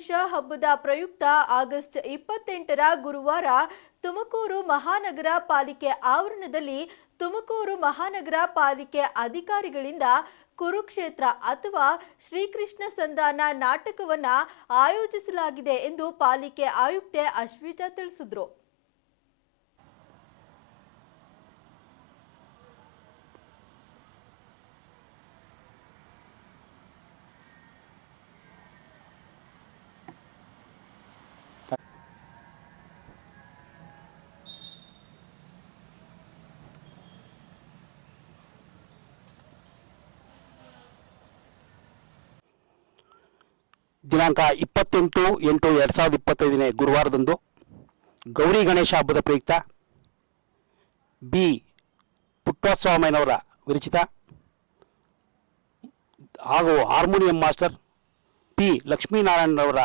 ಗಣೇಶ ಹಬ್ಬದ ಪ್ರಯುಕ್ತ ಆಗಸ್ಟ್ 28ರ ಗುರುವಾರ ತುಮಕೂರು ಮಹಾನಗರ ಪಾಲಿಕೆ ಆವರಣದಲ್ಲಿ ತುಮಕೂರು ಮಹಾನಗರ ಪಾಲಿಕೆ ಅಧಿಕಾರಿಗಳಿಂದ ಕುರುಕ್ಷೇತ್ರ ಅಥವಾ ಶ್ರೀಕೃಷ್ಣ ಸಂಧಾನ ನಾಟಕವನ್ನು ಆಯೋಜಿಸಲಾಗಿದೆ ಎಂದು ಪಾಲಿಕೆ ಆಯುಕ್ತೆ ಅಶ್ವಿಜಾ ತಿಳಿಸಿದರು. ದಿನಾಂಕ 28/8/2025 ಗುರುವಾರದಂದು ಗೌರಿ ಗಣೇಶ ಹಬ್ಬದ ಪ್ರಯುಕ್ತ ಬಿ ಪುಟ್ಟಸ್ವಾಮಯ್ಯನವರ ವಿರಚಿತ ಹಾಗೂ ಹಾರ್ಮೋನಿಯಂ ಮಾಸ್ಟರ್ ಪಿ ಲಕ್ಷ್ಮೀನಾರಾಯಣರವರ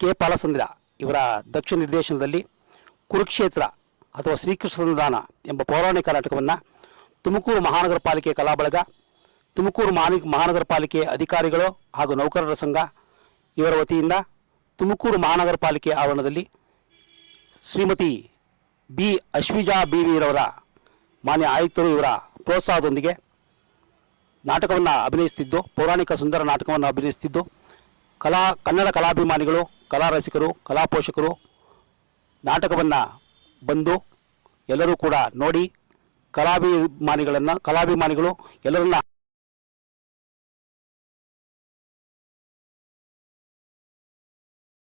ಕೆ ಪಾಲಸಂದ್ರ ಇವರ ದಕ್ಷ ನಿರ್ದೇಶನದಲ್ಲಿ ಕುರುಕ್ಷೇತ್ರ ಅಥವಾ ಶ್ರೀಕೃಷ್ಣ ಸಂಧಾನ ಎಂಬ ಪೌರಾಣಿಕ ನಾಟಕವನ್ನು ತುಮಕೂರು ಮಹಾನಗರ ಪಾಲಿಕೆ ಕಲಾಬಳಗ, ತುಮಕೂರು ಮಹಾನಗರ ಪಾಲಿಕೆ ಅಧಿಕಾರಿಗಳು ಹಾಗೂ ನೌಕರರ ಸಂಘ ಇವರ ವತಿಯಿಂದ ತುಮಕೂರು ಮಹಾನಗರ ಪಾಲಿಕೆ ಆವರಣದಲ್ಲಿ ಶ್ರೀಮತಿ ಬಿ ಅಶ್ವಿಜಾ ಬಿವಿರವರ ಮಾನ್ಯ ಆಯುಕ್ತರು ಇವರ ಪ್ರೋತ್ಸಾಹದೊಂದಿಗೆ ನಾಟಕವನ್ನು ಅಭಿನಯಿಸುತ್ತಿದ್ದು, ಪೌರಾಣಿಕ ಸುಂದರ ನಾಟಕವನ್ನು ಅಭಿನಯಿಸುತ್ತಿದ್ದು, ಕನ್ನಡ ಕಲಾಭಿಮಾನಿಗಳು, ಕಲಾ ರಸಿಕರು, ಕಲಾ ಪೋಷಕರು ನಾಟಕವನ್ನು ಬಂದು ಎಲ್ಲರೂ ಕೂಡ ನೋಡಿ ಕಲಾಭಿಮಾನಿಗಳು ಎಲ್ಲರನ್ನ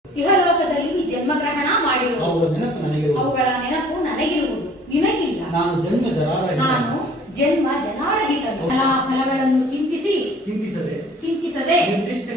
ಇಹಲೋಕದಲ್ಲಿ ಜನ್ಮಗ್ರಹಣ ಮಾಡಿರುವುದು ಅವುಗಳ ನೆನಪು ನನಗಿರುವುದು, ನಿನಗಿಲ್ಲ. ನಾನು ಜನ್ಮ ಜನಾರಹಿತನು. ಫಲಗಳನ್ನು ಚಿಂತಿಸದೆ ನಿರ್ದಿಷ್ಟ